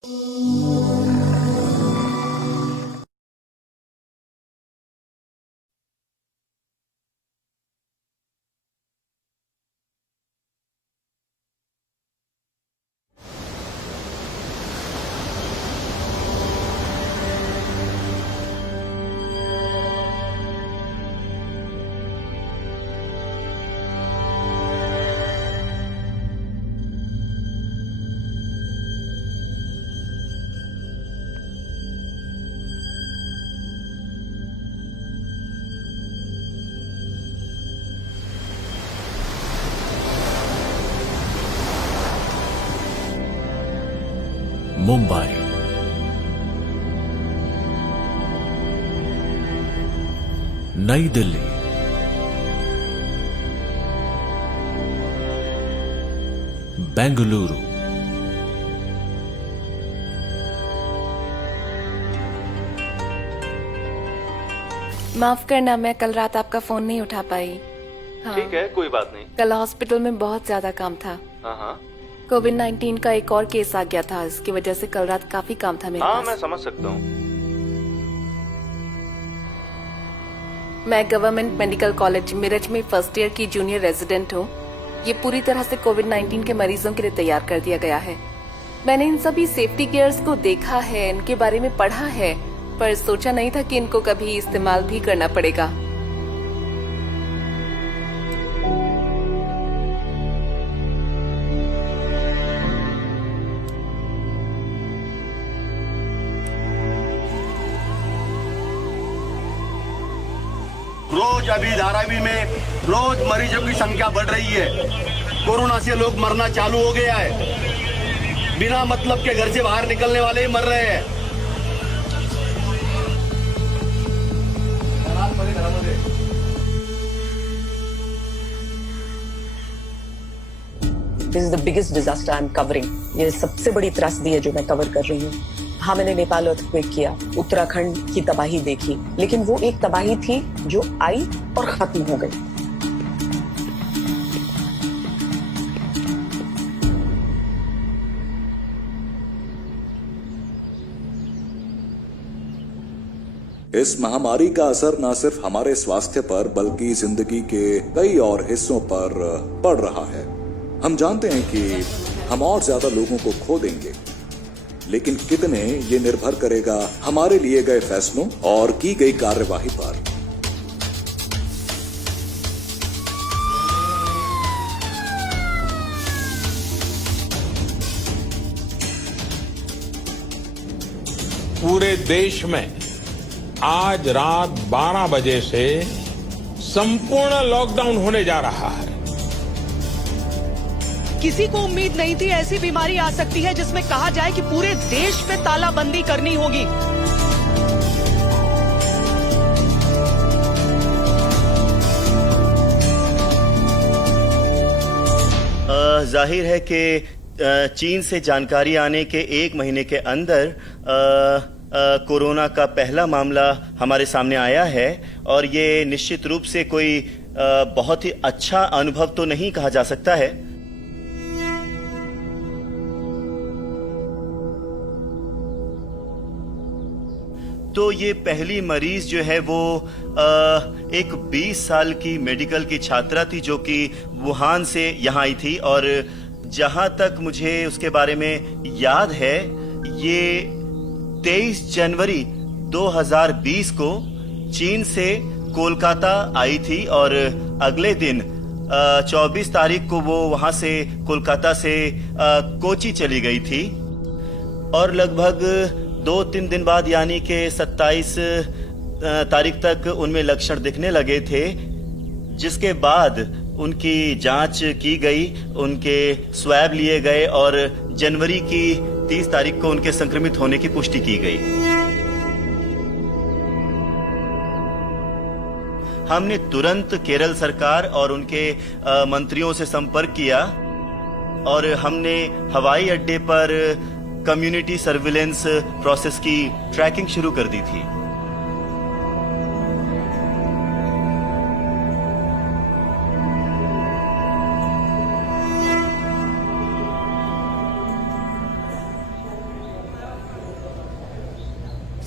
मुंबई, नई दिल्ली, बेंगलुरु, माफ करना, मैं कल रात आपका फोन नहीं उठा पाई। हाँ, ठीक है, कोई बात नहीं। कल हॉस्पिटल में बहुत ज्यादा काम था। हाँ, कोविड-19 का एक और केस आ गया था, इसकी वजह से कल रात काफी काम था मेरे पास। मैं समझ सकता हूँ। मैं गवर्नमेंट मेडिकल कॉलेज मिरज में फर्स्ट ईयर की जूनियर रेजिडेंट हूँ। ये पूरी तरह से कोविड-19 के मरीजों के लिए तैयार कर दिया गया है। मैंने इन सभी सेफ्टी गियर्स को देखा है, इनके बारे में पढ़ा है, पर सोचा नहीं था कि इनको कभी इस्तेमाल भी करना पड़ेगा। रोज अभी धारावी में रोज मरीजों की संख्या बढ़ रही है। कोरोना से लोग मरना चालू हो गया है। बिना मतलब के घर से बाहर निकलने वाले ही मर रहे हैं। This is the biggest disaster I am covering. ये सबसे बड़ी त्रासदी है जो मैं कवर कर रही हूँ। हाँ, मैंने नेपाल अर्थक्वेक किया, उत्तराखंड की तबाही देखी, लेकिन वो एक तबाही थी जो आई और खत्म हो गई। इस महामारी का असर न सिर्फ हमारे स्वास्थ्य पर बल्कि जिंदगी के कई और हिस्सों पर पड़ रहा है। हम जानते हैं कि हम और ज्यादा लोगों को खो देंगे, लेकिन कितने ये निर्भर करेगा हमारे लिए गए फैसलों और की गई कार्यवाही पर। पूरे देश में आज रात 12 बजे से संपूर्ण लॉकडाउन होने जा रहा है। किसी को उम्मीद नहीं थी ऐसी बीमारी आ सकती है जिसमें कहा जाए कि पूरे देश पे तालाबंदी करनी होगी। जाहिर है कि चीन से जानकारी आने के 1 महीने के अंदर कोरोना का पहला मामला हमारे सामने आया है और ये निश्चित रूप से कोई बहुत ही अच्छा अनुभव तो नहीं कहा जा सकता है। तो ये पहली मरीज जो है वो एक 20 साल की मेडिकल की छात्रा थी जो कि वुहान से यहाँ आई थी और जहां तक मुझे उसके बारे में याद है ये 23 जनवरी 2020 को चीन से कोलकाता आई थी और अगले दिन 24 तारीख को वो वहां से कोलकाता से कोची चली गई थी और लगभग 2-3 दिन बाद यानी कि 27 तारीख तक उनमें लक्षण दिखने लगे थे, जिसके बाद उनकी जांच की गई, उनके स्वैब लिए गए और जनवरी की 30 तारीख को उनके संक्रमित होने की पुष्टि की गई। हमने तुरंत केरल सरकार और उनके मंत्रियों से संपर्क किया और हमने हवाई अड्डे पर कम्युनिटी सर्विलेंस प्रोसेस की ट्रैकिंग शुरू कर दी थी।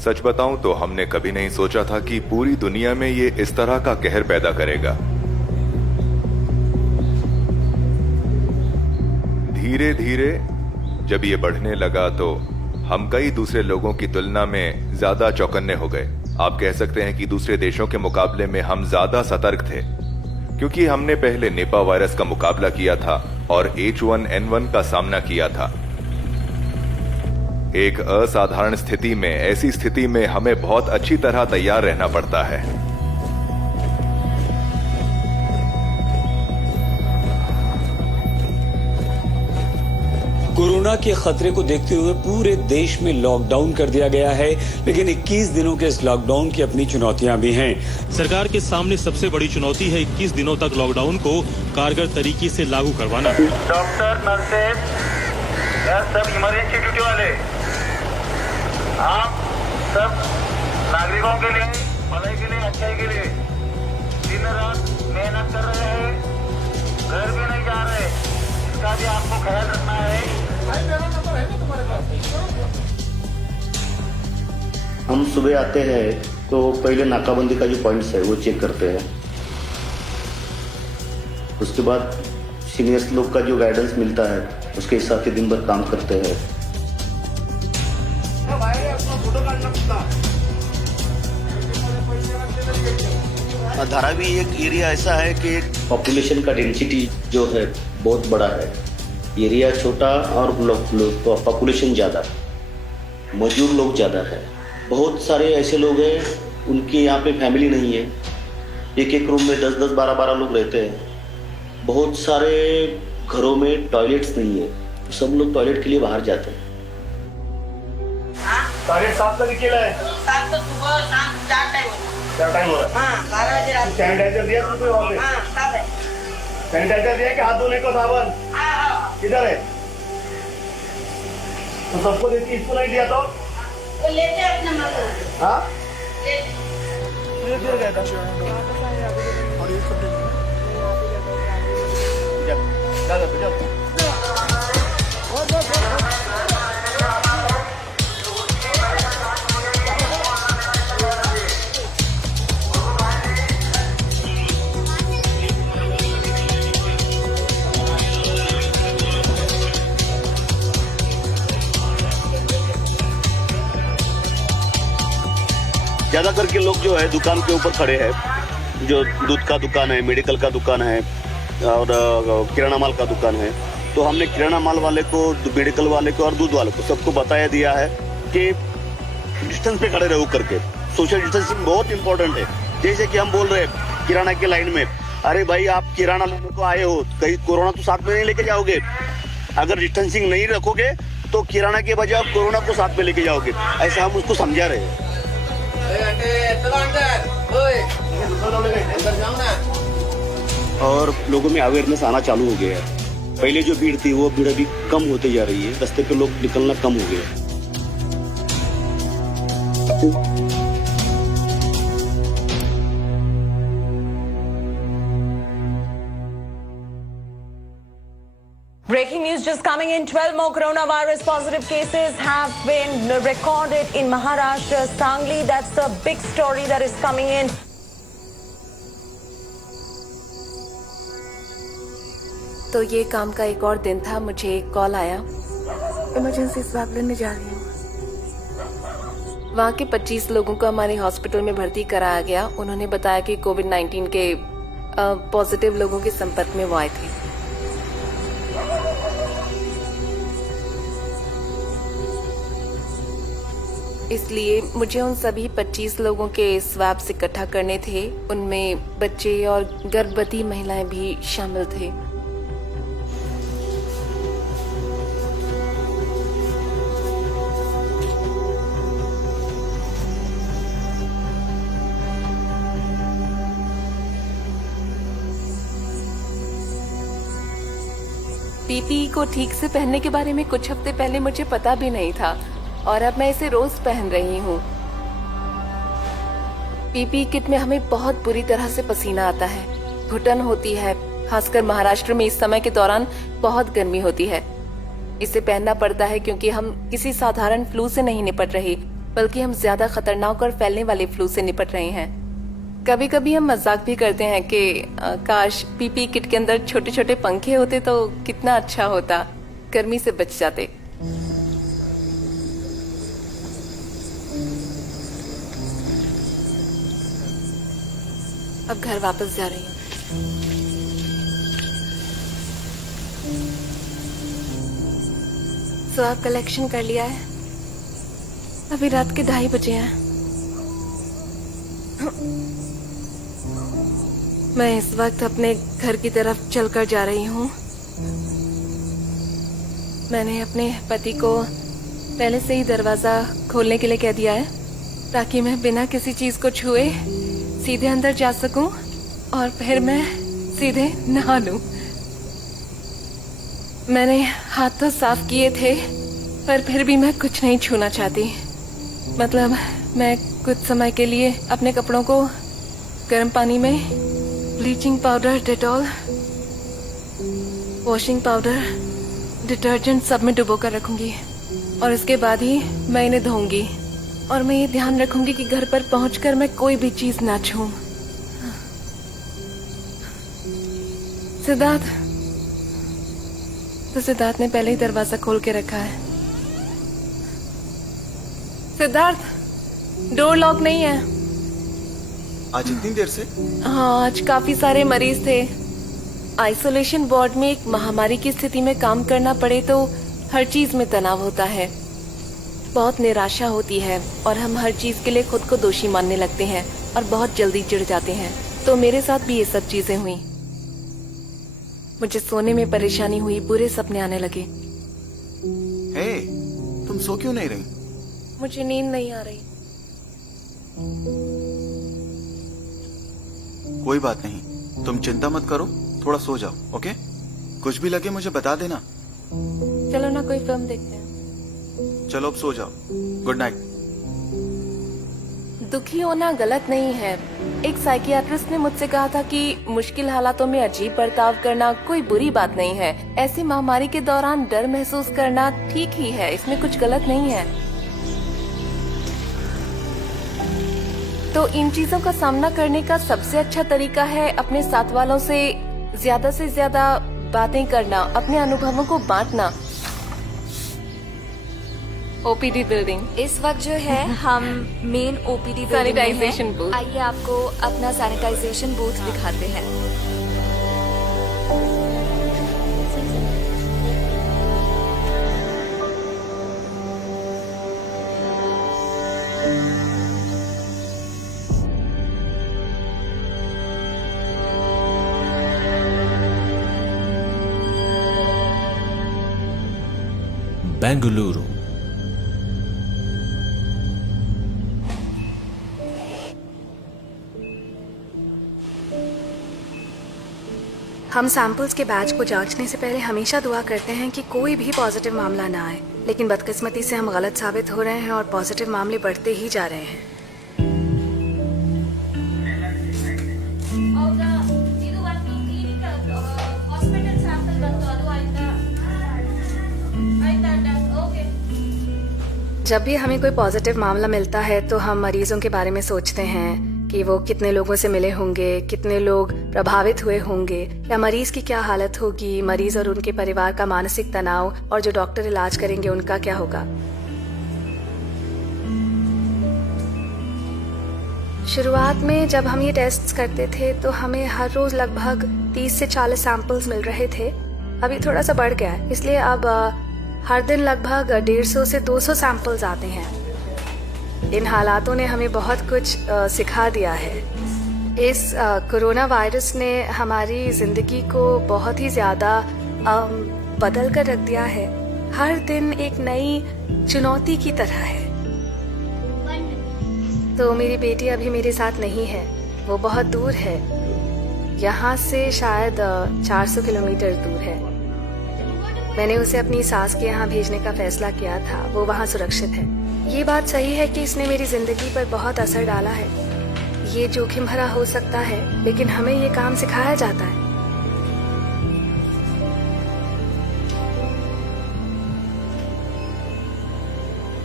सच बताऊं तो हमने कभी नहीं सोचा था कि पूरी दुनिया में ये इस तरह का कहर पैदा करेगा। धीरे धीरे जब ये बढ़ने लगा तो हम कई दूसरे लोगों की तुलना में ज्यादा चौकन्ने हो गए। आप कह सकते हैं कि दूसरे देशों के मुकाबले में हम ज्यादा सतर्क थे, क्योंकि हमने पहले निपा वायरस का मुकाबला किया था और H1N1 का सामना किया था। एक असाधारण स्थिति में, ऐसी स्थिति में हमें बहुत अच्छी तरह तैयार रहना पड़ता है। कोरोना के खतरे को देखते हुए पूरे देश में लॉकडाउन कर दिया गया है, लेकिन 21 दिनों के इस लॉकडाउन की अपनी चुनौतियां भी हैं। सरकार के सामने सबसे बड़ी चुनौती है 21 दिनों तक लॉकडाउन को कारगर तरीके से लागू करवाना। डॉक्टर, नर्सेज, सब इमरजेंसी ड्यूटी वाले, आप सब नागरिकों के लिए, भलाई के लिए, अच्छाई के लिए दिन रात मेहनत कर रहे हैं, घर भी नहीं जा रहे, इसका भी आपको ख्याल रखना है। हम सुबह आते हैं तो पहले नाकाबंदी का जो पॉइंट्स है वो चेक करते हैं। उसके बाद सीनियर्स लोग का जो गाइडेंस मिलता है उसके हिसाब से दिन भर काम करते हैं। धारावी एक एरिया ऐसा है कि पॉपुलेशन का डेंसिटी जो है बहुत बड़ा है। एरिया छोटा और पॉपुलेशन ज़्यादा, मजदूर लोग ज़्यादा है। बहुत सारे ऐसे लोग हैं उनके यहाँ पे फैमिली नहीं है, एक एक रूम में 10-10, 12-12 लोग रहते हैं। बहुत सारे घरों में टॉयलेट्स नहीं है, सब लोग टॉयलेट के लिए बाहर जाते हैं। टॉयलेट साफ तो निकला है? साफ तो सुबह शाम 4 टाइम हो रहा है। हाँ, 12 बजे रात। सैनिटाइजर दिया तुमको वहाँ पे? हाँ, सब है। सैनिटाइजर दिया कि हाथ धोने को साबुन? हाँ, किधर है? तो सबको देती, इसको नहीं दिया तो? तो लेते हैं अपने मर्जी। हाँ? ज़्यादा करके लोग जो है दुकान के ऊपर खड़े हैं, जो दूध का दुकान है, मेडिकल का दुकान है और किराना माल का दुकान है। तो हमने किराना माल वाले को, मेडिकल वाले को और दूध वाले को सबको बताया दिया है कि डिस्टेंस पे खड़े रहो करके। सोशल डिस्टेंसिंग बहुत इंपॉर्टेंट है। जैसे कि हम बोल रहे हैं किराना के लाइन में, अरे भाई आप किराना लेने को आए हो, कहीं कोरोना तो साथ में नहीं लेके जाओगे। अगर डिस्टेंसिंग नहीं रखोगे तो किराना के बजाय आप कोरोना को साथ में लेके जाओगे। ऐसा हम उसको समझा रहे हैं। और लोगों में अवेयरनेस आना चालू हो गया है। पहले जो भीड़ थी वो भीड़ अभी कम होते जा रही है, रास्ते पे लोग निकलना कम हो गया। Breaking news just coming in. 12 more coronavirus positive cases have been recorded in Maharashtra, Sangli. That's the big story that is coming in. तो ये काम का एक और दिन था, मुझे एक कॉल आया, इमरजेंसी स्वाब लेने जा रही हूँ। वहाँ के 25 लोगों को हमारे हॉस्पिटल में भर्ती कराया गया। उन्होंने बताया कि कोविड-19 के पॉजिटिव लोगों के संपर्क में वो आए थे। इसलिए मुझे उन सभी 25 लोगों के स्वैब्स इकट्ठा करने थे। उनमें बच्चे और गर्भवती महिलाएं भी शामिल थे। पीपीई को ठीक से पहनने के बारे में कुछ हफ्ते पहले मुझे पता भी नहीं था और अब मैं इसे रोज पहन रही हूँ। पीपीई किट में हमें बहुत बुरी तरह से पसीना आता है, घुटन होती है, खासकर महाराष्ट्र में इस समय के दौरान बहुत गर्मी होती है। इसे पहनना पड़ता है क्योंकि हम किसी साधारण फ्लू से नहीं निपट रहे, बल्कि हम ज्यादा खतरनाक और फैलने वाले फ्लू से निपट रहे हैं। कभी कभी हम मजाक भी करते हैं कि काश पीपी किट के अंदर छोटे छोटे पंखे होते तो कितना अच्छा होता, गर्मी से बच जाते। अब घर वापस जा रही हूँ। स्वाब कलेक्शन कर लिया है। अभी रात के 2:30 बजे हैं। मैं इस वक्त अपने घर की तरफ चलकर जा रही हूँ। मैंने अपने पति को पहले से ही दरवाजा खोलने के लिए कह दिया है ताकि मैं बिना किसी चीज को छुए सीधे अंदर जा सकूं और फिर मैं सीधे नहा लूं। मैंने हाथ तो साफ किए थे पर फिर भी मैं कुछ नहीं छूना चाहती। मतलब मैं कुछ समय के लिए अपने कपड़ों को गर्म पानी में bleaching powder, Dettol, washing powder, detergent सब में डुबो कर रखूंगी और इसके बाद ही मैं इन्हें धोऊंगी। और मैं ये ध्यान रखूंगी कि घर पर पहुंचकर मैं कोई भी चीज ना छूऊं। सिद्धार्थ, तो सिद्धार्थ ने पहले ही दरवाजा खोल के रखा है। सिद्धार्थ, डोर लॉक नहीं है। आज इतनी देर से? हाँ, आज काफी सारे मरीज थे। आइसोलेशन वार्ड में एक महामारी की स्थिति में काम करना पड़े तो हर चीज में तनाव होता है, बहुत निराशा होती है और हम हर चीज के लिए खुद को दोषी मानने लगते हैं और बहुत जल्दी चिढ़ जाते हैं। तो मेरे साथ भी ये सब चीजें हुई। मुझे सोने में परेशानी हुई, बुरे सपने आने लगे। हे, तुम सो क्यों नहीं रही? मुझे नींद नहीं आ रही। कोई बात नहीं, तुम चिंता मत करो, थोड़ा सो जाओ, ओके? कुछ भी लगे मुझे बता देना। चलो ना कोई फिल्म देखते हैं। चलो अब सो जाओ, गुड नाइट। दुखी होना गलत नहीं है। एक साइकियाट्रिस्ट ने मुझसे कहा था कि मुश्किल हालातों में अजीब बर्ताव करना कोई बुरी बात नहीं है। ऐसी महामारी के दौरान डर महसूस करना ठीक ही है, इसमें कुछ गलत नहीं है। तो इन चीजों का सामना करने का सबसे अच्छा तरीका है अपने साथ वालों से ज्यादा बातें करना, अपने अनुभवों को बांटना। OPD building. इस वक्त जो है हम मेन ओपीडी बिल्डिंग में सैनिटाइजेशन हैं। बूथ। आइए आपको अपना सैनिटाइजेशन बूथ दिखाते हैं। बेंगलुरु। हम सैंपल्स के बैच को जांचने से पहले हमेशा दुआ करते हैं कि कोई भी पॉजिटिव मामला ना आए, लेकिन बदकिस्मती से हम गलत साबित हो रहे हैं और पॉजिटिव मामले बढ़ते ही जा रहे हैं। जब भी हमें कोई पॉजिटिव मामला मिलता है तो हम मरीजों के बारे में सोचते हैं कि वो कितने लोगों से मिले होंगे, कितने लोग प्रभावित हुए होंगे, या मरीज की क्या हालत होगी, मरीज और उनके परिवार का मानसिक तनाव, और जो डॉक्टर इलाज करेंगे उनका क्या होगा। शुरुआत में जब हम ये टेस्ट्स करते थे तो हमें हर रोज लगभग 30 से 40 सैंपल्स मिल रहे थे। अभी थोड़ा सा बढ़ गया है, इसलिए अब हर दिन लगभग 150 से 200 सैंपल्स आते हैं। इन हालातों ने हमें बहुत कुछ सिखा दिया है। इस कोरोना वायरस ने हमारी जिंदगी को बहुत ही ज्यादा बदल कर रख दिया है। हर दिन एक नई चुनौती की तरह है। तो मेरी बेटी अभी मेरे साथ नहीं है, वो बहुत दूर है, यहाँ से शायद 400 किलोमीटर दूर है। मैंने उसे अपनी सास के यहाँ भेजने का फैसला किया था, वो वहाँ सुरक्षित है। ये बात सही है कि इसने मेरी जिंदगी पर बहुत असर डाला है। ये जोखिम भरा हो सकता है, लेकिन हमें ये काम सिखाया जाता है।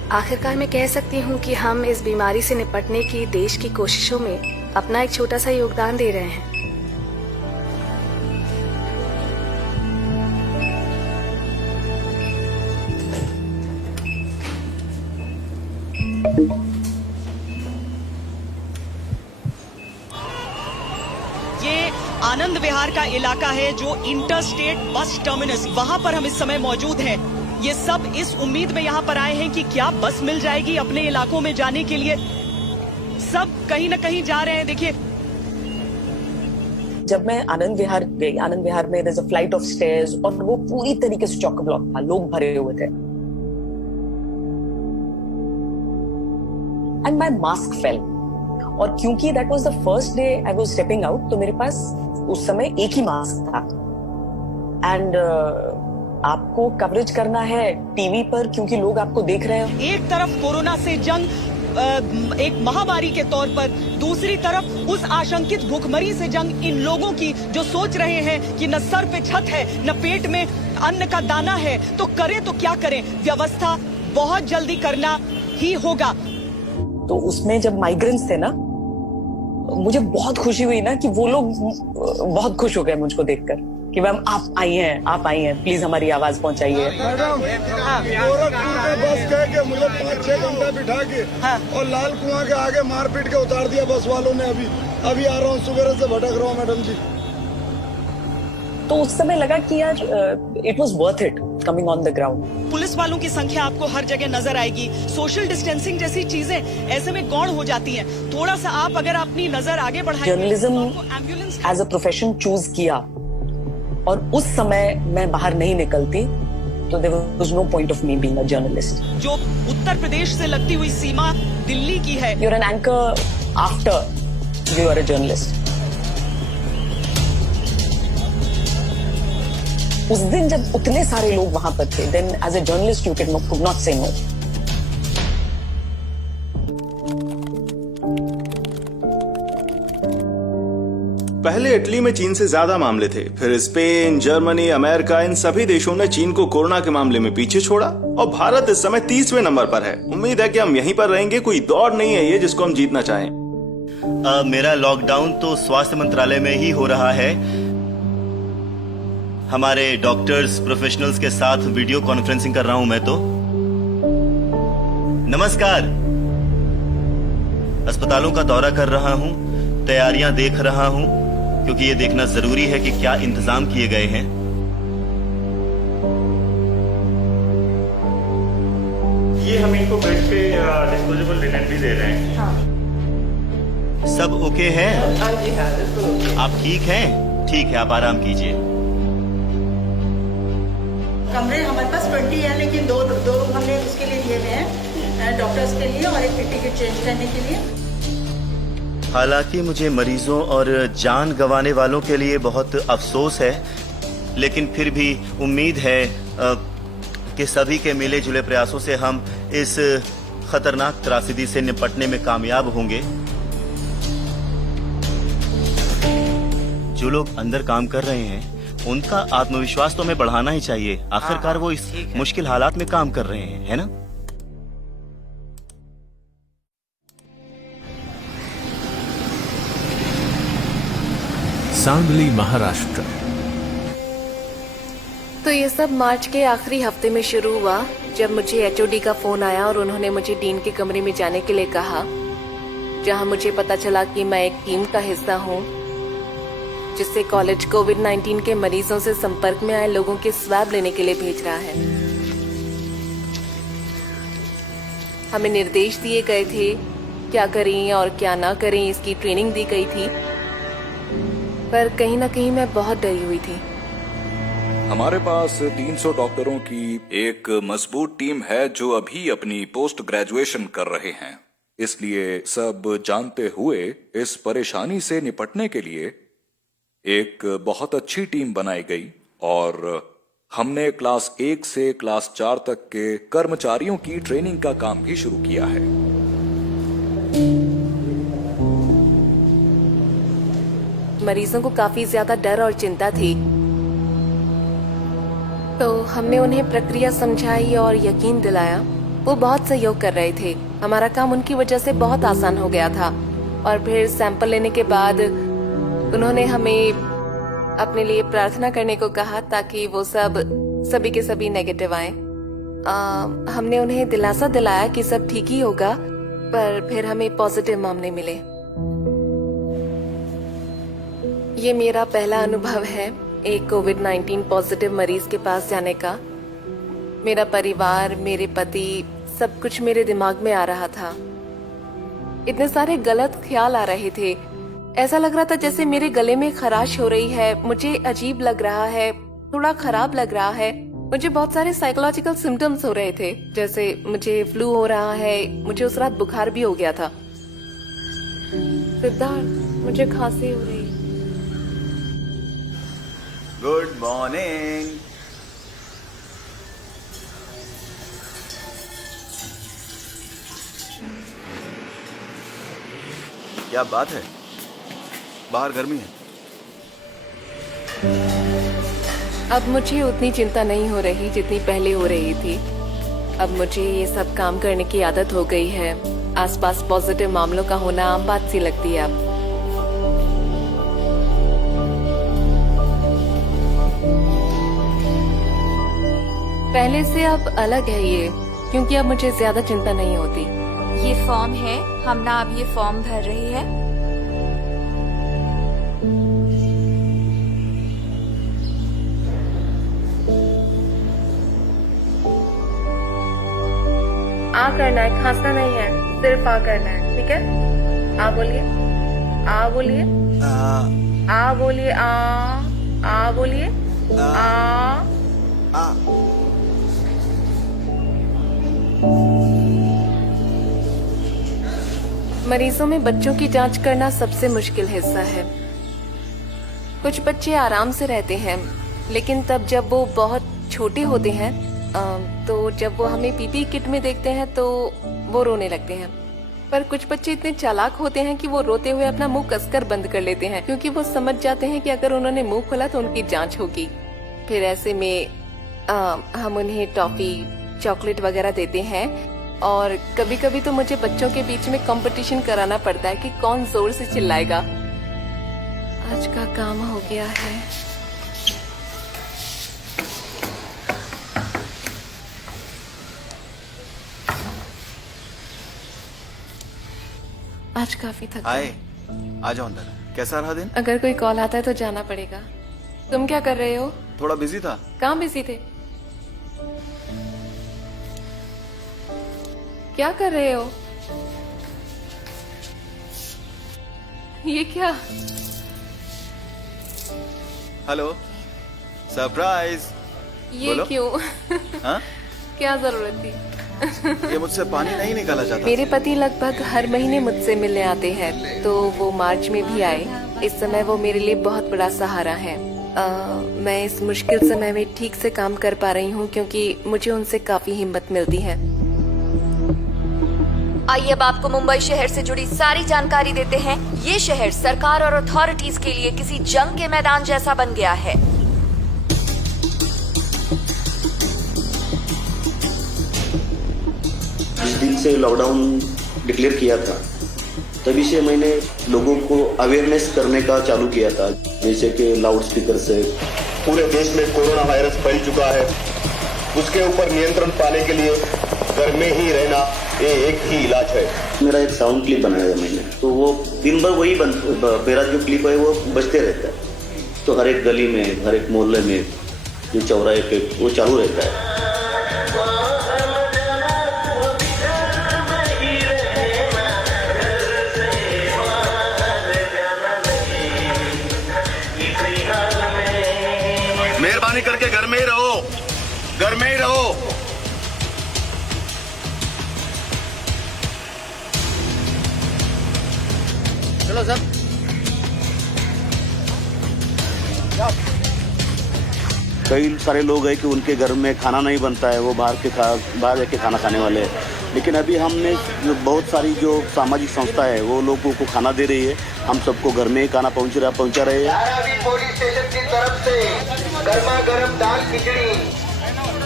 आखिरकार मैं कह सकती हूँ कि हम इस बीमारी से निपटने की देश की कोशिशों में अपना एक छोटा सा योगदान दे रहे हैं। ये आनंद विहार का इलाका है जो इंटर स्टेट बस टर्मिनस, वहां पर हम इस समय मौजूद हैं। ये सब इस उम्मीद में यहाँ पर आए हैं कि क्या बस मिल जाएगी अपने इलाकों में जाने के लिए। सब कहीं न कहीं जा रहे हैं। देखिए, जब मैं आनंद विहार गई, आनंद विहार में there's a flight of stairs और वो पूरी तरीके से चॉक ब्लॉक था, लोग भरे हुए थे। And my mask fell. और क्योंकि that was the first day I was stepping out, तो मेरे पास उस समय एक ही मास्क था। And आपको कवरेज करना है टीवी पर क्योंकि लोग आपको देख रहे हैं। एक तरफ कोरोना से जंग एक महामारी के तौर पर, दूसरी तरफ उस आशंकित भूखमरी से जंग इन लोगों की जो सोच रहे हैं कि न सर पे छत है न पेट में अन्न का दाना है, तो करें तो क्या करें। व्यवस्था बहुत जल्दी करना ही होगा। तो उसमें जब माइग्रेंट्स थे ना, मुझे बहुत खुशी हुई ना कि वो लोग बहुत खुश हो गए मुझको देखकर कि मैम आप आई हैं, प्लीज हमारी आवाज पहुंचाइए। मैडम, गोरखपुर में बस कह के मुझे 5-6 घंटा बिठा के और लाल कुआं के आगे मारपीट के उतार दिया बस वालों ने। अभी आ रहा हूँ, सुबह से भटक रहा हूँ मैडम जी। तो उस समय लगा कि यार it was worth it coming on the ground. Police वालों की संख्या आपको हर जगह नजर आएगी। सोशल डिस्टेंसिंग जैसी चीजें ऐसे में गौण हो जाती हैं। थोड़ा सा आप अगर अपनी नजर आगे बढ़ाएंगे। Journalism as a profession choose किया और उस समय मैं बाहर नहीं निकलती तो there was no point of me being a journalist. जो उत्तर प्रदेश से लगती हुई सीमा दिल्ली की है। You are an anchor after you are a journalist. उस दिन जब उतने सारे लोग वहां पर थे, then as a journalist you could not से नो। पहले इटली में चीन से ज्यादा मामले थे, फिर स्पेन, जर्मनी, अमेरिका, इन सभी देशों ने चीन को कोरोना के मामले में पीछे छोड़ा और भारत इस समय 30वें नंबर पर है। उम्मीद है कि हम यहीं पर रहेंगे। कोई दौड़ नहीं है ये जिसको हम जीतना चाहें। मेरा लॉकडाउन तो स्वास्थ्य मंत्रालय में ही हो रहा है। हमारे डॉक्टर्स, प्रोफेशनल्स के साथ वीडियो कॉन्फ्रेंसिंग कर रहा हूं मैं तो। नमस्कार। अस्पतालों का दौरा कर रहा हूं, तैयारियां देख रहा हूं, क्योंकि ये देखना जरूरी है कि क्या इंतजाम किए गए हैं। ये हम इनको बेड पे डिस्पोजेबल लिनेन भी दे रहे हैं। हाँ। सब ओके है? हाँ जी, हाँ। आप ठीक हैं? ठीक है, आप आराम कीजिए। कमरे हमारे पास 20 है, लेकिन दो रूम हमने उसके लिए दिए हुए हैं, डॉक्टर्स के लिए और एक पीटी किट चेंज करने के लिए। हालांकि मुझे मरीजों और जान गंवाने वालों के लिए बहुत अफसोस है, लेकिन फिर भी उम्मीद है कि सभी के मिले जुले प्रयासों से हम इस खतरनाक त्रासदी से निपटने में कामयाब होंगे। जो लोग अंदर काम कर रहे हैं उनका आत्मविश्वास तो हमें बढ़ाना ही चाहिए। आखिरकार वो इस मुश्किल हालात में काम कर रहे हैं, है ना? सांगली, महाराष्ट्र। तो ये सब मार्च के आखिरी हफ्ते में शुरू हुआ, जब मुझे एचओडी का फोन आया और उन्होंने मुझे डीन के कमरे में जाने के लिए कहा, जहां मुझे पता चला कि मैं एक टीम का हिस्सा हूं जिससे कॉलेज कोविड-19 के मरीजों से संपर्क में आए लोगों के स्वैब लेने के लिए भेज रहा है। हमें निर्देश दिए गए थे क्या करें और क्या ना करें, इसकी ट्रेनिंग दी गई थी, पर कहीं ना कहीं मैं बहुत डरी हुई थी। हमारे पास 300 डॉक्टरों की एक मजबूत टीम है जो अभी अपनी पोस्ट ग्रेजुएशन कर रहे हैं। इसलिए सब जानते हुए इस परेशानी से निपटने के लिए एक बहुत अच्छी टीम बनाई गई और हमने क्लास 1 से क्लास 4 तक के कर्मचारियों की ट्रेनिंग का काम भी शुरू किया है। मरीजों को काफी ज्यादा डर और चिंता थी, तो हमने उन्हें प्रक्रिया समझाई और यकीन दिलाया वो बहुत सहयोग कर रहे थे। हमारा काम उनकी वजह से बहुत आसान हो गया था। और फिर सैंपल लेने के बाद उन्होंने हमें अपने लिए प्रार्थना करने को कहा ताकि वो सभी के सभी नेगेटिव आए। हमने उन्हें दिलासा दिलाया कि सब ठीक ही होगा, पर फिर हमें पॉजिटिव मामले मिले। ये मेरा पहला अनुभव है एक कोविड-19 पॉजिटिव मरीज के पास जाने का। मेरा परिवार, मेरे पति, सब कुछ मेरे दिमाग में आ रहा था। इतने सारे गलत ख्याल आ रहे थे। ऐसा लग रहा था जैसे मेरे गले में खराश हो रही है, मुझे अजीब लग रहा है, थोड़ा खराब लग रहा है। मुझे बहुत सारे साइकोलॉजिकल सिम्टम्स हो रहे थे, जैसे मुझे फ्लू हो रहा है, मुझे उस रात बुखार भी हो गया था। सिद्धार्थ, मुझे खांसी हो रही। Good morning. क्या बात है, बाहर गर्मी है। अब मुझे उतनी चिंता नहीं हो रही जितनी पहले हो रही थी। अब मुझे ये सब काम करने की आदत हो गई है। आसपास पॉजिटिव मामलों का होना आम बात सी लगती है अब। पहले से अब अलग है ये, क्योंकि अब मुझे ज्यादा चिंता नहीं होती। ये फॉर्म है, हम ना अब ये फॉर्म भर रही है। आ करना है, खांसना नहीं है, सिर्फ आ करना है, ठीक है? आ बोलिए, आ बोलिए, आ बोलिए, आ बोलिए, आ। मरीजों में बच्चों की जांच करना सबसे मुश्किल हिस्सा है। कुछ बच्चे आराम से रहते हैं, लेकिन तब जब वो बहुत छोटे होते हैं तो जब वो हमें पीपी किट में देखते हैं तो वो रोने लगते हैं। पर कुछ बच्चे इतने चालाक होते हैं कि वो रोते हुए अपना मुंह कसकर बंद कर लेते हैं, क्योंकि वो समझ जाते हैं कि अगर उन्होंने मुंह खोला तो उनकी जांच होगी। फिर ऐसे में हम उन्हें टॉफी, चॉकलेट वगैरह देते हैं। और कभी कभी तो मुझे बच्चों के बीच में कंपटीशन कराना पड़ता है कि कौन जोर से चिल्लाएगा। आज का काम हो गया है। आज काफी थक आए, आ जाओ अंदर। कैसा रहा दिन? अगर कोई कॉल आता है तो जाना पड़ेगा। तुम क्या कर रहे हो? थोड़ा बिजी था। कहाँ बिजी थे? क्या कर रहे हो? ये क्या? Hello, surprise. ये बोलो। क्यों? हाँ? क्या जरूरत थी? ये मुझसे पानी नहीं निकाला जाता। मेरे पति लगभग हर महीने मुझसे मिलने आते हैं, तो वो मार्च में भी आए। इस समय वो मेरे लिए बहुत बड़ा सहारा है। मैं इस मुश्किल समय में ठीक से काम कर पा रही हूँ, क्योंकि मुझे उनसे काफी हिम्मत मिलती है। आइए अब आपको मुंबई शहर से जुड़ी सारी जानकारी देते हैं। ये शहर सरकार और अथॉरिटीज के लिए किसी जंग के मैदान जैसा बन गया है। जिस दिन से लॉकडाउन डिक्लेयर किया था, तभी से मैंने लोगों को अवेयरनेस करने का चालू किया था, जैसे कि लाउड स्पीकर से। पूरे देश में कोरोना वायरस फैल चुका है, उसके ऊपर नियंत्रण पाने के लिए घर में ही रहना ये एक ही इलाज है। मेरा एक साउंड क्लिप बनाया मैंने, तो वो दिन भर वही मेरा जो क्लिप है वो बजते रहता है। तो हर एक गली में, हर एक मोहल्ले में, जो चौराहे पे, वो चालू रहता है। मेहरबानी करके घर में ही रहो, घर में ही रहो। चलो सर। कई सारे लोग हैं कि उनके घर में खाना नहीं बनता है, वो बाहर जाके खाना खाने वाले हैं। लेकिन अभी हमने जो बहुत सारी जो सामाजिक संस्था है वो लोगों को खाना दे रही है। हम सबको घर में ही खाना पहुंचा रहे हैं। पुलिस स्टेशन की तरफ से गर्मा गर्म दाल खिचड़ी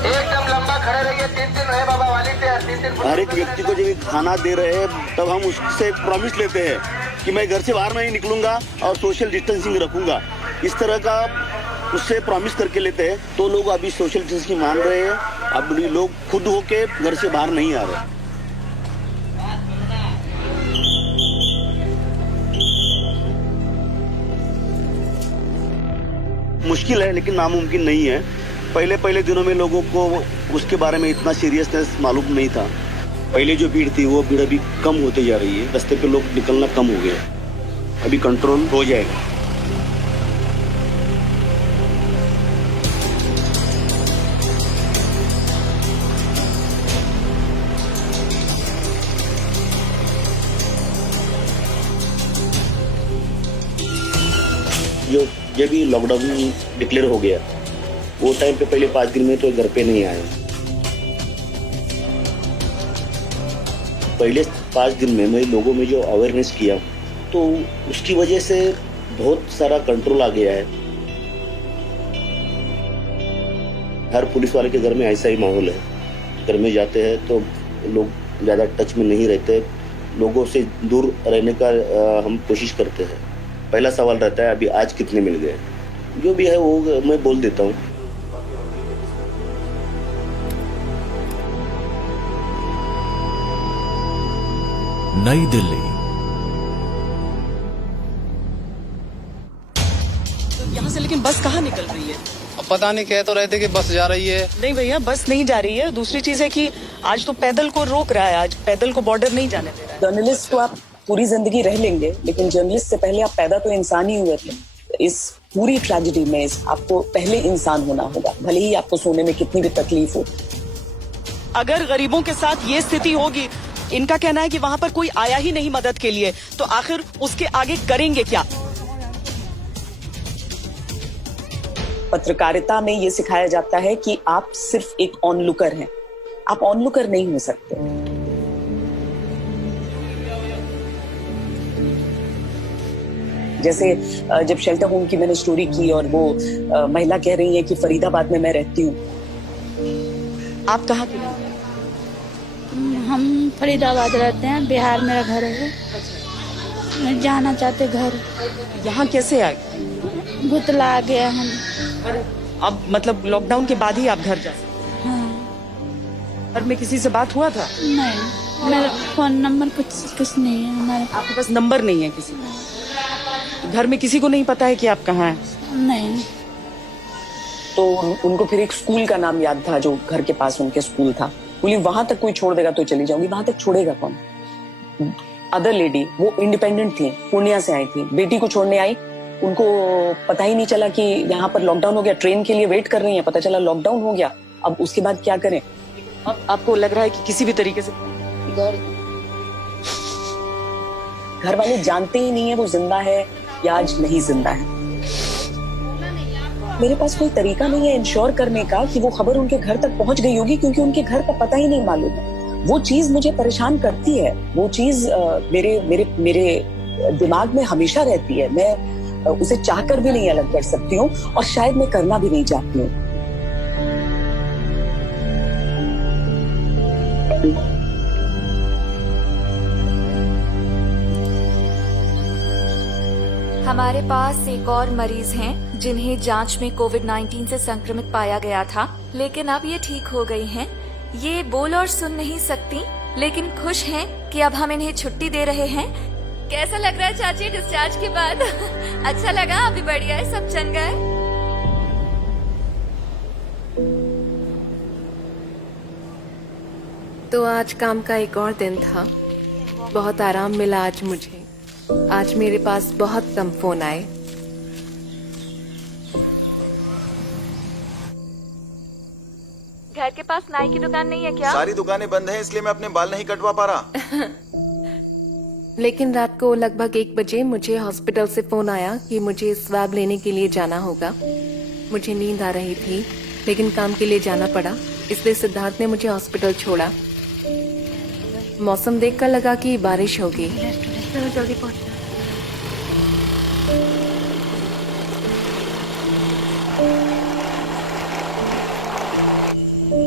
एकदम लंबा खड़े रहिए, 3-3 रहे बाबा वाली से 3-3। हर एक व्यक्ति को जब ये खाना दे रहे हैं तब हम उससे एक प्रॉमिस लेते हैं कि मैं घर से बाहर नहीं निकलूंगा और सोशल डिस्टेंसिंग रखूंगा। इस तरह का उससे प्रॉमिस करके लेते हैं तो लोग अभी सोशल डिस्टेंसिंग मान रहे हैं। अब लोग खुद होके घर से बाहर नहीं आ रहे। मुश्किल है लेकिन नामुमकिन नहीं है। पहले दिनों में लोगों को उसके बारे में इतना सीरियसनेस मालूम नहीं था। पहले जो भीड़ थी वो भीड़ अभी कम होते जा रही है। रास्ते पे लोग निकलना कम हो गया, अभी कंट्रोल हो जाएगा। जब भी लॉकडाउन डिक्लेयर हो गया वो टाइम पे पहले 5 दिन में तो घर पे नहीं आए। पहले 5 दिन में मैं लोगों में जो अवेयरनेस किया तो उसकी वजह से बहुत सारा कंट्रोल आ गया है। हर पुलिस वाले के घर में ऐसा ही माहौल है। घर में जाते हैं तो लोग ज़्यादा टच में नहीं रहते, लोगों से दूर रहने का हम कोशिश करते हैं। पहला सवाल रहता है अभी आज कितने मिल गए, जो भी है वो मैं बोल देता हूँ। नई दिल्ली। यहाँ से लेकिन बस कहाँ निकल रही है? अब पता नहीं, कह तो रहे थे कि बस जा रही है। नहीं भैया, बस नहीं जा रही है। दूसरी चीज है कि आज तो पैदल को रोक रहा है, आज पैदल को बॉर्डर नहीं जाने दे रहा है। जर्नलिस्ट तो आप पूरी जिंदगी रह लेंगे, लेकिन जर्नलिस्ट से पहले आप पैदा तो इंसान ही हुए थे। इस पूरी ट्रेजेडी में आपको पहले इंसान होना होगा, भले ही आपको सोने में कितनी भी तकलीफ हो। अगर गरीबों के साथ ये स्थिति होगी, इनका कहना है कि वहाँ पर कोई आया ही नहीं मदद के लिए, तो आखिर उसके आगे करेंगे क्या? पत्रकारिता में ये सिखाया जाता है कि आप सिर्फ एक ऑनलुकर हैं, आप ऑनलुकर नहीं हो सकते। जैसे जब शेल्टर होम की मैंने स्टोरी की और वो महिला कह रही है कि फरीदाबाद में मैं रहती हूँ। आप कहाँ के? हम फरीदाबाद रहते हैं, बिहार मेरा घर है। मैं जाना चाहते घर। यहाँ कैसे आए? गुतला आ गया हम। अब मतलब लॉकडाउन के बाद ही आप घर जा सकते? हाँ। घर में किसी से बात हुआ था? नहीं, मेरा फोन नंबर कुछ नहीं है हमारे। आपके पास नंबर नहीं है किसी का? घर में किसी को नहीं पता है कि आप कहाँ हैं? नहीं। तो उनको फिर एक स्कूल का नाम याद था जो घर के पास उनके स्कूल था। बोली वहां तक कोई छोड़ देगा तो चली जाऊंगी। वहां तक छोड़ेगा कौन? अदर लेडी, वो इंडिपेंडेंट थी, पूर्णिया से आई थी, बेटी को छोड़ने आई। उनको पता ही नहीं चला कि यहाँ पर लॉकडाउन हो गया। ट्रेन के लिए वेट कर रही है, पता चला लॉकडाउन हो गया। अब उसके बाद क्या करें? अब आपको लग रहा है कि किसी भी तरीके से घर वाले जानते ही नहीं है वो जिंदा है या आज नहीं जिंदा है। मेरे पास कोई तरीका नहीं है इंश्योर करने का कि वो खबर उनके घर तक पहुंच गई होगी, क्योंकि उनके घर का पता ही नहीं मालूम है। वो चीज मुझे परेशान करती है, वो चीज मेरे मेरे मेरे दिमाग में हमेशा रहती है। मैं उसे चाहकर भी नहीं अलग कर सकती हूँ और शायद मैं करना भी नहीं चाहती हूँ। हमारे पास एक और मरीज हैं जिन्हें जांच में कोविड-19 से संक्रमित पाया गया था, लेकिन अब ये ठीक हो गई हैं। ये बोल और सुन नहीं सकती, लेकिन खुश हैं कि अब हम इन्हें छुट्टी दे रहे हैं। कैसा लग रहा है चाची डिस्चार्ज के बाद? अच्छा लगा? अभी बढ़िया है, सब चल गए? तो आज काम का एक और दिन था। बहुत आराम मिला आज मुझे। आज मेरे पास बहुत कम फोन आए। घर के पास नाई की दुकान नहीं है क्या? सारी दुकानें बंद हैं, इसलिए मैं अपने बाल नहीं कटवा पा रहा। लेकिन रात को लगभग 1 बजे मुझे हॉस्पिटल से फोन आया कि मुझे स्वैब लेने के लिए जाना होगा। मुझे नींद आ रही थी, लेकिन काम के लिए जाना पड़ा, इसलिए सिद्धार्थ ने मुझे हॉस्पिटल छोड़ा। मौसम देखकर लगा कि बारिश होगी। जल्दी पहुंच।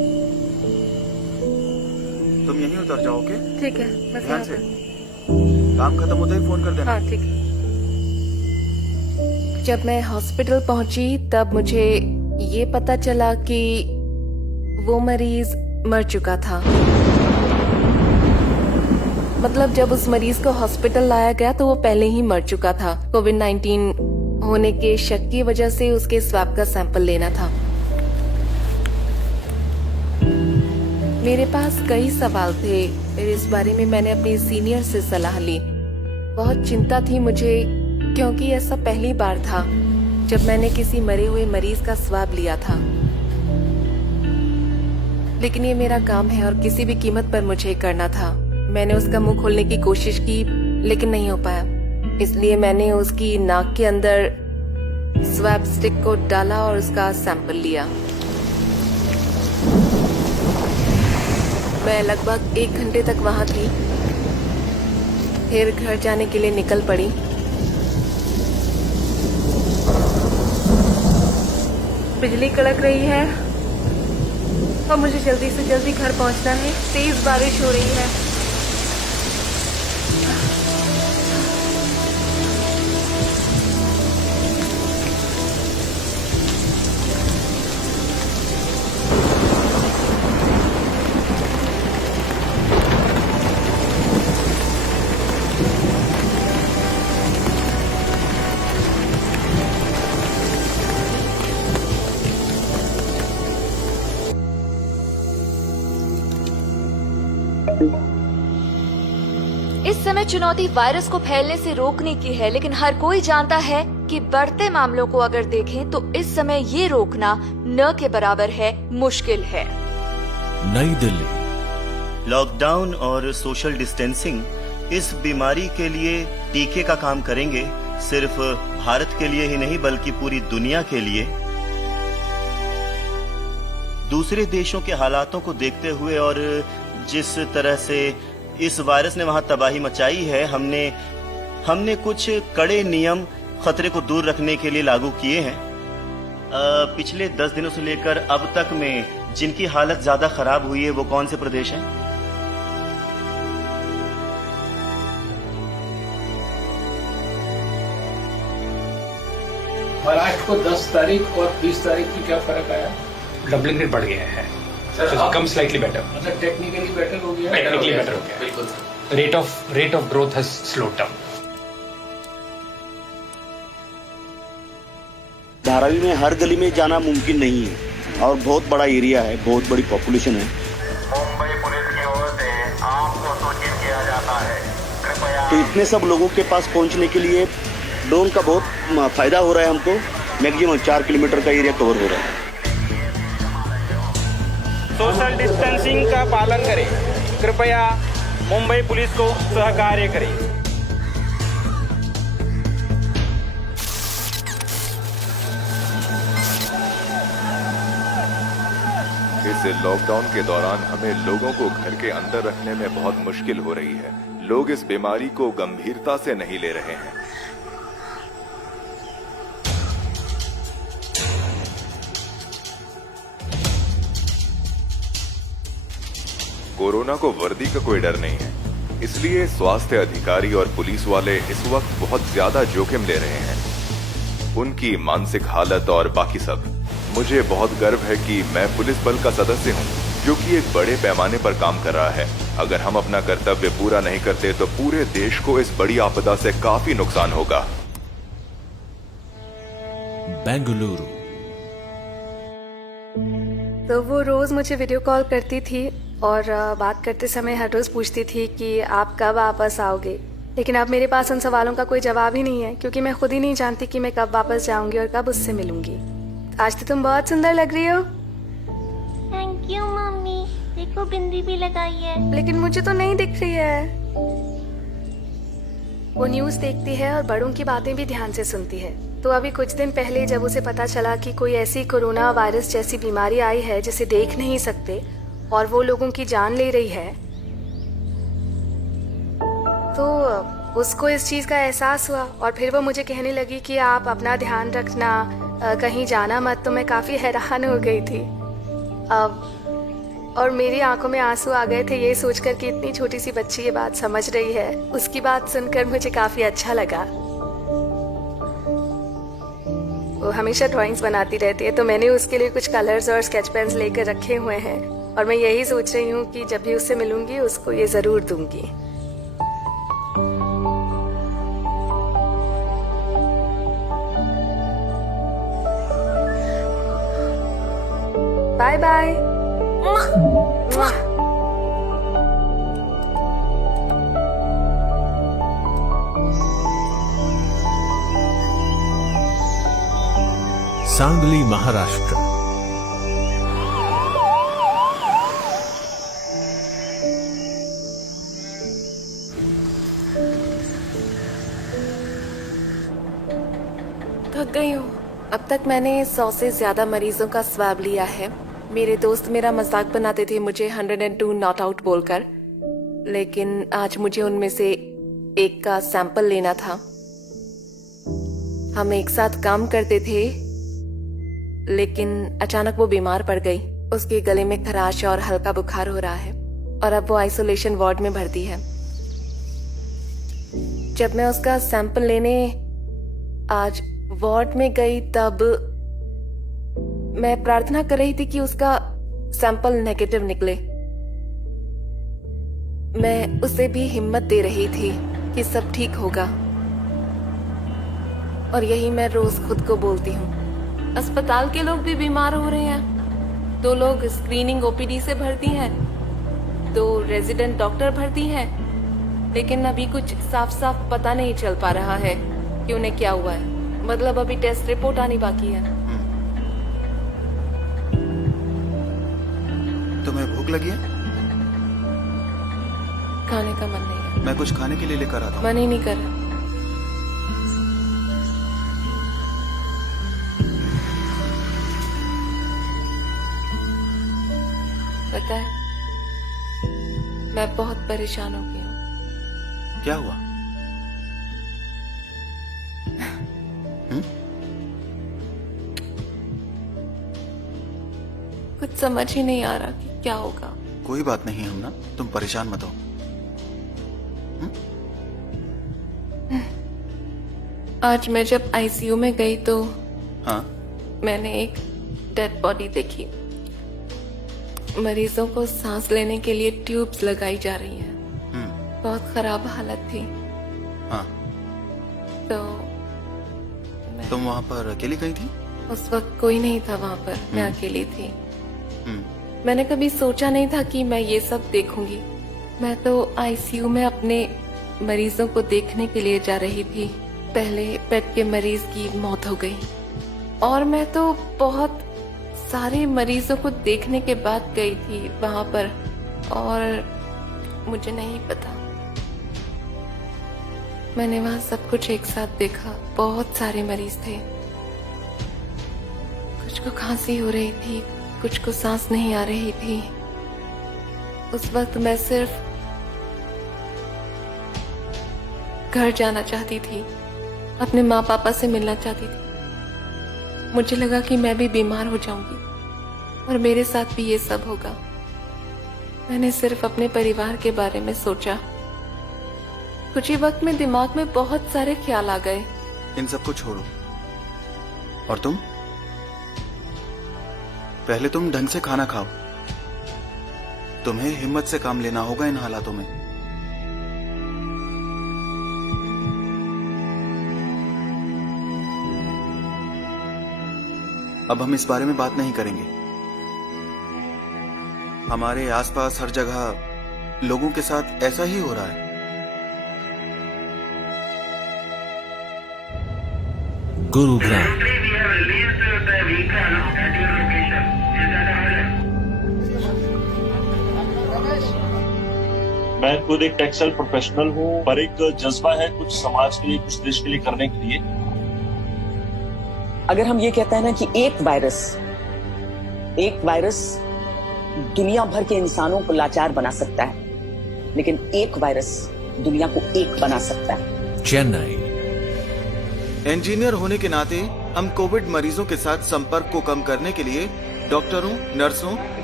उतर जाओ, ओके? ठीक है, बस ध्यान यहाँ से। पे। काम खत्म होते ही फोन कर देना। हाँ ठीक है। जब मैं हॉस्पिटल पहुंची तब मुझे ये पता चला कि वो मरीज मर चुका था। मतलब जब उस मरीज को हॉस्पिटल लाया गया तो वो पहले ही मर चुका था। कोविड-19 होने के शक की वजह से उसके स्वैब का सैंपल लेना था। मेरे पास कई सवाल थे, फिर इस बारे में मैंने अपने सीनियर से सलाह ली। बहुत चिंता थी मुझे, क्योंकि ऐसा पहली बार था जब मैंने किसी मरे हुए मरीज का स्वाब लिया था। लेकिन ये मेरा काम है और किसी भी कीमत पर मुझे करना था। मैंने उसका मुंह खोलने की कोशिश की, लेकिन नहीं हो पाया। इसलिए मैंने उसकी नाक के अंदर स्वैब स्टिक को डाला और उसका सैंपल लिया। मैं लगभग 1 घंटे तक वहां थी, फिर घर जाने के लिए निकल पड़ी। बिजली कड़क रही है और मुझे जल्दी से जल्दी घर पहुंचना है। तेज बारिश हो रही है। इस समय चुनौती वायरस को फैलने से रोकने की है, लेकिन हर कोई जानता है कि बढ़ते मामलों को अगर देखें तो इस समय ये रोकना न के बराबर है, मुश्किल है। नई दिल्ली। लॉकडाउन और सोशल डिस्टेंसिंग इस बीमारी के लिए टीके का काम करेंगे, सिर्फ भारत के लिए ही नहीं बल्कि पूरी दुनिया के लिए। दूसरे देशों के हालातों को देखते हुए और जिस तरह से इस वायरस ने वहां तबाही मचाई है, हमने कुछ कड़े नियम खतरे को दूर रखने के लिए लागू किए हैं। पिछले 10 दिनों से लेकर अब तक में जिनकी हालत ज्यादा खराब हुई है वो कौन से प्रदेश हैं? महाराष्ट्र को 10 तारीख और 20 तारीख की क्या फर्क आया? डबलिंग रेट बढ़ गया है, कम स्लाइटली बेटर, मतलब टेक्निकली बेटर हो गया, टेक्निकली बेटर हो गया, बिल्कुल। Rate of growth has slowed down. Dharavi में हर गली में जाना मुमकिन नहीं है और बहुत बड़ा एरिया है, बहुत बड़ी पॉपुलेशन है, मुंबई पुलिस की ओर से आपको सूचित किया जाता है, कृपया। तो इतने सब लोगों के पास पहुंचने के लिए ड्रोन का बहुत फायदा हो रहा है हमको। मैक्सिमम 4 किलोमीटर का एरिया कवर हो रहा है। सोशल डिस्टेंसिंग का पालन करें, कृपया मुंबई पुलिस को सहकार्य करें। इस लॉकडाउन के दौरान हमें लोगों को घर के अंदर रखने में बहुत मुश्किल हो रही है। लोग इस बीमारी को गंभीरता से नहीं ले रहे हैं। कोरोना को वर्दी का कोई डर नहीं है, इसलिए स्वास्थ्य अधिकारी और पुलिस वाले इस वक्त बहुत ज्यादा जोखिम ले रहे हैं। उनकी मानसिक हालत और बाकी सब। मुझे बहुत गर्व है कि मैं पुलिस बल का सदस्य हूं, जो कि एक बड़े पैमाने पर काम कर रहा है। अगर हम अपना कर्तव्य पूरा नहीं करते तो पूरे देश को इस बड़ी आपदा से काफी नुकसान होगा। बेंगलुरु। तो वो रोज मुझे वीडियो कॉल करती थी और बात करते समय हर रोज पूछती थी कि आप कब वापस आओगे। लेकिन अब मेरे पास उन सवालों का कोई जवाब ही नहीं है, क्योंकि मैं खुद ही नहीं जानती कि मैं कब वापस जाऊंगी और कब उससे मिलूंगी। आज तो तुम बहुत सुंदर लग रही हो। थैंक यू मम्मी, देखो बिंदी भी लगाई है। लेकिन मुझे तो नहीं दिख रही है। वो न्यूज देखती है और बड़ों की बातें भी ध्यान से सुनती है। तो अभी कुछ दिन पहले जब उसे पता चला कि कोई ऐसी कोरोना वायरस जैसी बीमारी आई है जिसे देख नहीं सकते और वो लोगों की जान ले रही है, तो उसको इस चीज का एहसास हुआ और फिर वो मुझे कहने लगी कि आप अपना ध्यान रखना, कहीं जाना मत। तो मैं काफी हैरान हो गई थी। अब और मेरी आंखों में आंसू आ गए थे ये सोचकर कि इतनी छोटी सी बच्ची ये बात समझ रही है। उसकी बात सुनकर मुझे काफी अच्छा लगा। वो हमेशा ड्राइंग्स बनाती रहती है, तो मैंने उसके लिए कुछ कलर्स और स्केच पेन्स लेकर रखे हुए हैं और मैं यही सोच रही हूँ कि जब भी उससे मिलूंगी उसको ये जरूर दूंगी। Bye bye. सांगली, महाराष्ट्र। थक गई हूँ। अब तक मैंने 100 से ज्यादा मरीजों का स्वाब लिया है। मेरे दोस्त मेरा मजाक बनाते थे मुझे 102 नॉट आउट बोलकर, लेकिन आज मुझे उनमें से एक का सैंपल लेना था। हम एक साथ काम करते थे, लेकिन अचानक वो बीमार पड़ गई। उसके गले में खराश और हल्का बुखार हो रहा है और अब वो आइसोलेशन वार्ड में भर्ती है। जब मैं उसका सैंपल लेने आज वार्ड में गई तब मैं प्रार्थना कर रही थी कि उसका सैंपल नेगेटिव निकले। मैं उसे भी हिम्मत दे रही थी कि सब ठीक होगा, और यही मैं रोज खुद को बोलती हूँ। अस्पताल के लोग भी बीमार हो रहे हैं। 2 लोग स्क्रीनिंग ओपीडी से भर्ती हैं, 2 रेजिडेंट डॉक्टर भर्ती हैं, लेकिन अभी कुछ साफ साफ पता नहीं चल पा रहा है कि उन्हें क्या हुआ है। मतलब अभी टेस्ट रिपोर्ट आनी बाकी है। तुम्हें भूख लगी है? खाने का मन नहीं है। मैं कुछ खाने के लिए लेकर आता हूँ। मन ही नहीं कर रहा। पता है, मैं बहुत परेशान हो गई हूँ। क्या हुआ? कुछ समझ ही नहीं आ रहा कि क्या होगा। कोई बात नहीं हम ना, तुम परेशान मत हो। आज मैं जब आईसीयू में गई तो हाँ? मैंने एक डेड बॉडी देखी। मरीजों को सांस लेने के लिए ट्यूब्स लगाई जा रही हैं। बहुत खराब हालत थी। हाँ। तो तुम वहाँ पर अकेली गई थी? उस वक्त कोई नहीं था वहाँ पर, मैं अकेली थी। मैंने कभी सोचा नहीं था कि मैं ये सब देखूंगी। मैं तो आईसीयू में अपने मरीजों को देखने के लिए जा रही थी। पहले पेट के मरीज की मौत हो गई और मैं तो बहुत सारे मरीजों को देखने के बाद गई थी वहां पर, और मुझे नहीं पता। मैंने वहां सब कुछ एक साथ देखा। बहुत सारे मरीज थे। कुछ को खांसी हो रही थी, कुछ को सांस नहीं आ रही थी। उस वक्त मैं सिर्फ घर जाना चाहती थी, अपने माँ पापा से मिलना चाहती थी। मुझे लगा कि मैं भी बीमार हो जाऊंगी और मेरे साथ भी ये सब होगा। मैंने सिर्फ अपने परिवार के बारे में सोचा। कुछ ही वक्त में दिमाग में बहुत सारे ख्याल आ गए। इन सबको छोड़ो और तुम पहले तुम ढंग से खाना खाओ। तुम्हें हिम्मत से काम लेना होगा इन हालातों में। अब हम इस बारे में बात नहीं करेंगे। हमारे आसपास हर जगह लोगों के साथ ऐसा ही हो रहा है। गुरुग्राम। मैं खुद एक टेक्सटाइल प्रोफेशनल हूँ, पर एक जज्बा है कुछ समाज के लिए, कुछ देश के लिए करने के लिए। अगर हम ये कहते हैं ना कि एक वायरस दुनिया भर के इंसानों को लाचार बना सकता है, लेकिन एक वायरस दुनिया को एक बना सकता है। चेन्नई। इंजीनियर होने के नाते हम कोविड मरीजों के साथ संपर्क को कम करने के लिए डॉक्टरों, नर्सों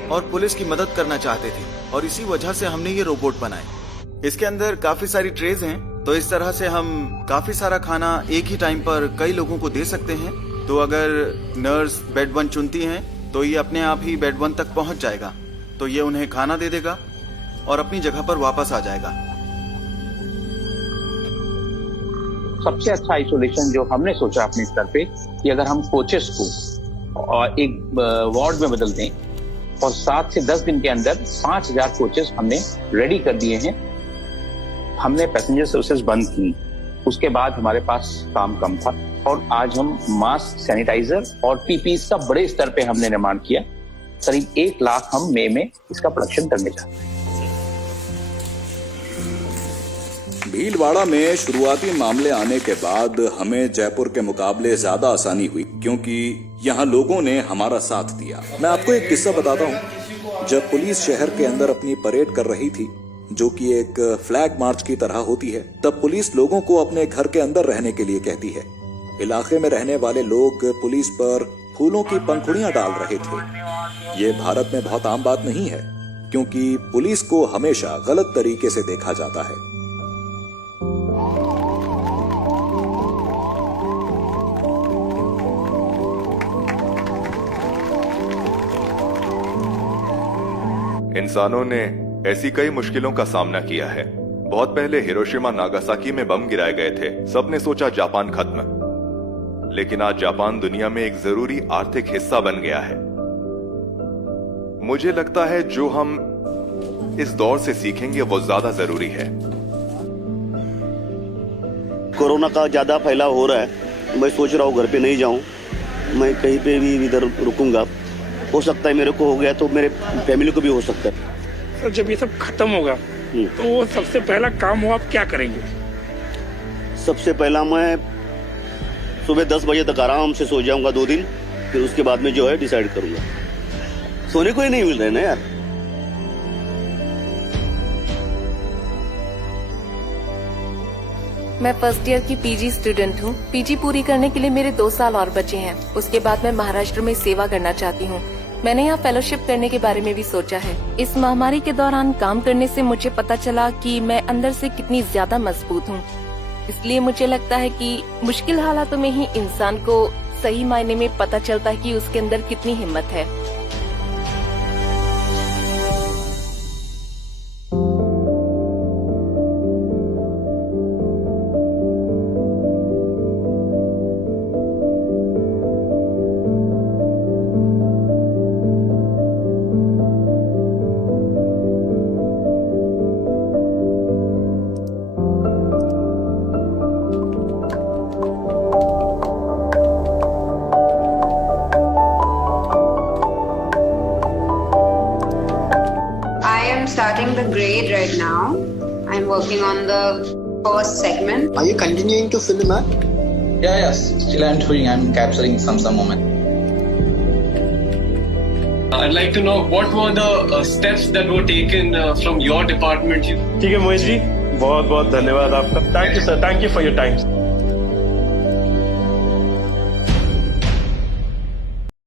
और पुलिस की मदद करना चाहते थे और इसी वजह से हमने ये रोबोट बनाए। इसके अंदर काफी सारी ट्रेज हैं, तो इस तरह से हम काफी सारा खाना एक ही टाइम पर कई लोगों को दे सकते हैं। तो अगर नर्स बेड 1 चुनती हैं तो ये अपने आप ही बेड 1 तक पहुंच जाएगा, तो ये उन्हें खाना दे देगा और अपनी जगह पर वापस आ जाएगा। सबसे अच्छा आइसोलेशन जो हमने सोचा अपने स्तर पे कि अगर हम कोचेस को एक वार्ड में बदल दें और 7 से 10 दिन के अंदर 5000 कोचेस हमने रेडी कर दिए हैं। हमने पैसेंजर सर्विसेज बंद की, उसके बाद हमारे पास काम कम था और आज हम मास्क, सैनिटाइजर और पीपीई का बड़े स्तर पे हमने निर्माण किया। करीब 1 लाख हम मई में इसका प्रोडक्शन करने चाहते हैं। भीलवाड़ा में शुरुआती मामले आने के बाद हमें जयपुर के मुकाबले ज्यादा आसानी हुई, क्योंकि यहाँ लोगों ने हमारा साथ दिया। मैं आपको एक किस्सा बताता हूँ। जब पुलिस शहर के अंदर अपनी परेड कर रही थी, जो कि एक फ्लैग मार्च की तरह होती है, तब पुलिस लोगों को अपने घर के अंदर रहने के लिए कहती है। इलाके में रहने वाले लोग पुलिस पर फूलों की पंखुड़ियां डाल रहे थे। ये भारत में बहुत आम बात नहीं है, क्योंकि पुलिस को हमेशा गलत तरीके से देखा जाता है। इंसानों ने ऐसी कई मुश्किलों का सामना किया है। बहुत पहले हिरोशिमा नागासाकी में बम गिराए गए थे। सबने सोचा जापान खत्म, लेकिन आज जापान दुनिया में एक जरूरी आर्थिक हिस्सा बन गया है। मुझे लगता है जो हम इस दौर से सीखेंगे वो ज्यादा जरूरी है। कोरोना का ज्यादा फैलाव हो रहा है। मैं सोच रहा हूँ घर पे नहीं जाऊं, मैं कहीं पे भी इधर रुकूंगा। हो सकता है मेरे को हो गया तो मेरे फैमिली को भी हो सकता है। सर, जब ये सब खत्म होगा तो वो सबसे पहला काम हो आप क्या करेंगे? सबसे पहला मैं सुबह 10 बजे तक आराम से सो जाऊंगा 2 दिन, फिर उसके बाद में जो है डिसाइड करूंगा। सोने को ही नहीं मिल रहा है ना यार। मैं फर्स्ट ईयर की पीजी स्टूडेंट हूँ। पीजी पूरी करने के लिए मेरे 2 साल और बचे हैं। उसके बाद मैं महाराष्ट्र में सेवा करना चाहती हूँ। मैंने यहाँ फेलोशिप करने के बारे में भी सोचा है। इस महामारी के दौरान काम करने से मुझे पता चला कि मैं अंदर से कितनी ज्यादा मजबूत हूँ। इसलिए मुझे लगता है कि मुश्किल हालातों में ही इंसान को सही मायने में पता चलता है कि उसके अंदर कितनी हिम्मत है। Starting the grade right now. I'm working on the first segment. Are you continuing to film that? Yeah, yes. Still I'm capturing some moment. I'd like to know what were the steps that were taken from your department. ठीक है मोहित जी, बहुत बहुत धन्यवाद आपका। Thank you sir, thank you for your time.